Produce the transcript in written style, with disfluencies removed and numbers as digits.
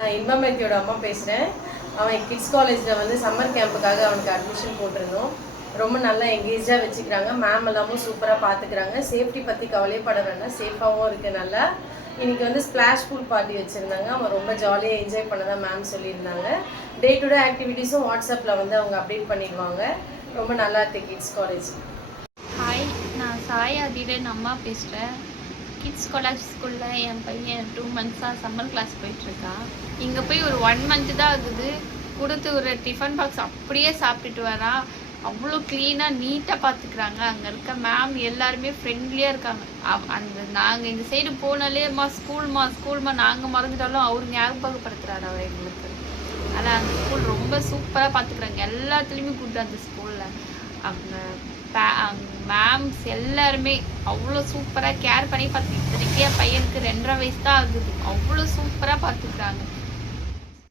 நான் இன்பமேத்தியோட அம்மா பேசுகிறேன். அவன் கிட்ஸ் காலேஜில் வந்து சம்மர் கேம்புக்காக அவனுக்கு அட்மிஷன் போட்டிருந்தோம். ரொம்ப நல்லா எங்கேஜாக வச்சுக்கிறாங்க. மேம் எல்லாமும் சூப்பராக பார்த்துக்கிறாங்க. சேஃப்டி பற்றி கவலைப்பட வேண்டாம், சேஃபாகவும் இருக்குது. நல்லா இன்றைக்கி வந்து ஸ்ப்ளாஷ் பூல் பார்ட்டி வச்சுருந்தாங்க. அவன் ரொம்ப ஜாலியாக என்ஜாய் பண்ணதான் மேம் சொல்லியிருந்தாங்க. டே டு டே ஆக்டிவிட்டீஸும் வாட்ஸ்அப்பில் வந்து அவங்க அப்டேட் பண்ணிடுவாங்க. ரொம்ப நல்லா இருக்குது கிட்ஸ் காலேஜ். ஹாய், நான் சாய் அதிரன் அம்மா பேசுகிறேன். கிட்ஸ் காலேஜ் ஸ்கூலில் என் பையன் 2 மந்த்ஸாக சம்மர் கிளாஸ் போயிட்டுருக்கான். இங்கே போய் ஒரு 1 மந்த்து தான் ஆகுது. கொடுத்து ஒரு டிஃபன் பாக்ஸ் அப்படியே சாப்பிட்டுட்டு வரான். அவ்வளோ க்ளீனாக நீட்டாக பார்த்துக்குறாங்க. அங்கே இருக்க மேம் எல்லாருமே ஃப்ரெண்ட்லியாக இருக்காங்க. நாங்கள் இந்த சைடு போனாலே ஸ்கூல்மா நாங்கள் மறந்துட்டாலும் அவர் ஞாபகப்படுத்துகிறாரு அவர் எங்களுக்கு. ஆனால் அந்த ஸ்கூல் ரொம்ப சூப்பராக பார்த்துக்குறாங்க. எல்லாத்துலேயுமே குட் அந்த ஸ்கூலில். அவங்க மேம்ஸ் எல்லாருமே அவ்வளோ சூப்பராக கேர் பண்ணி பார்த்துக்கிட்டு. பையனுக்கு 2.5 வயசு தான் ஆகுது. அவ்வளோ சூப்பராக பார்த்துக்குறாங்க.